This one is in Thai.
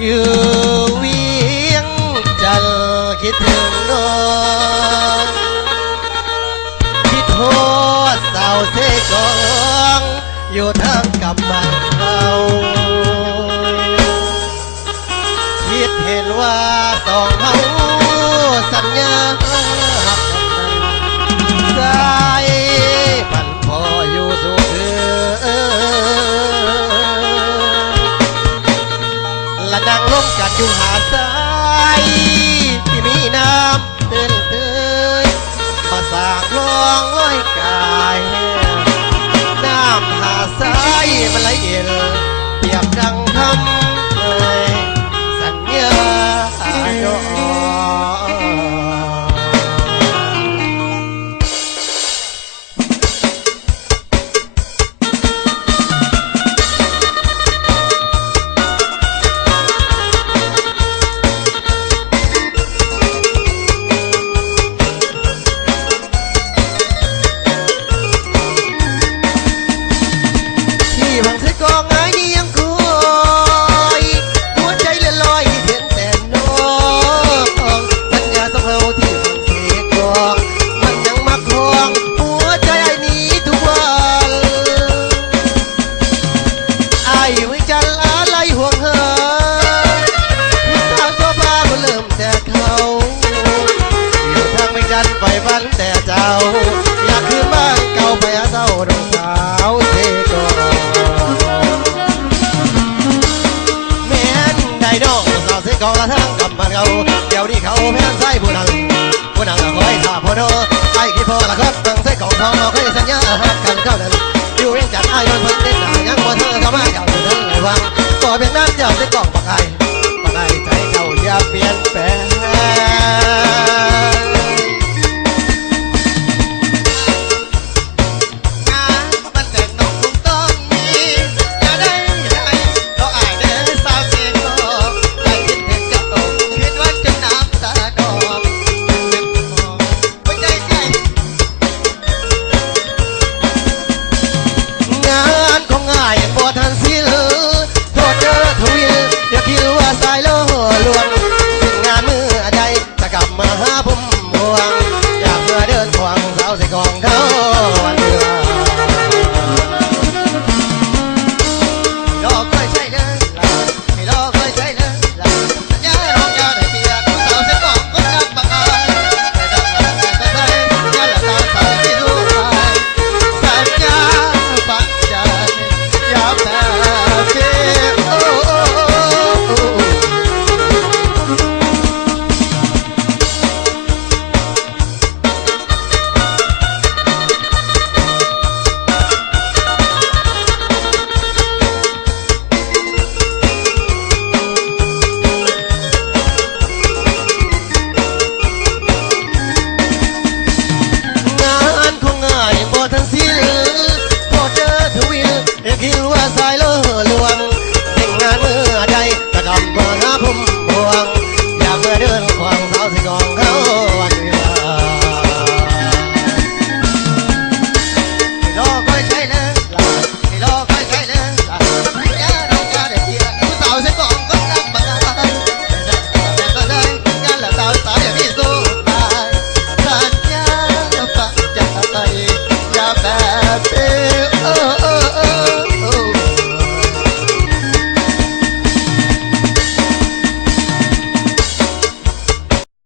อยู่เวียงจันทร์คิดถึงน้องคิดโทษสาวเสกองอยู่ทางกำบังเขาคิดเห็นว่าสองเขาสัญญาหักกันสายปันพออยู่สู่เธอละนั่งล้มกันอยู่หาดทรายที่มีน้ำตื้นมาสร้างคลองลอยกายน้ำหาดทรายมันไหลเย็นเปียกดังทำเลยสัญญาดอกไปฝันแต่เจ้าอยากคืนบ้านเก่าไปหาเศร้าดงสาวเสกแม่นได้ดอกสาวเสกละทั้งกำบันเก่าเดี๋ยวนี้เขาแพ้นไส้ผู้นั้นคอยท่าพอโดไอ้กี่พอละครับบังเสกของทองเราเคยสัญญาหักกันเข้านั้นอยู่เวียงจันทร์ไอ้มันเพิ่งเด็กหนายังบ่เธอเข้ามาเจ้าเดินไหลวังต่อเพียงนั้นเจ้าเสกปากไอ้ใจเจ้าอย่าเปลี่ยนแปลงคิดว่าสาย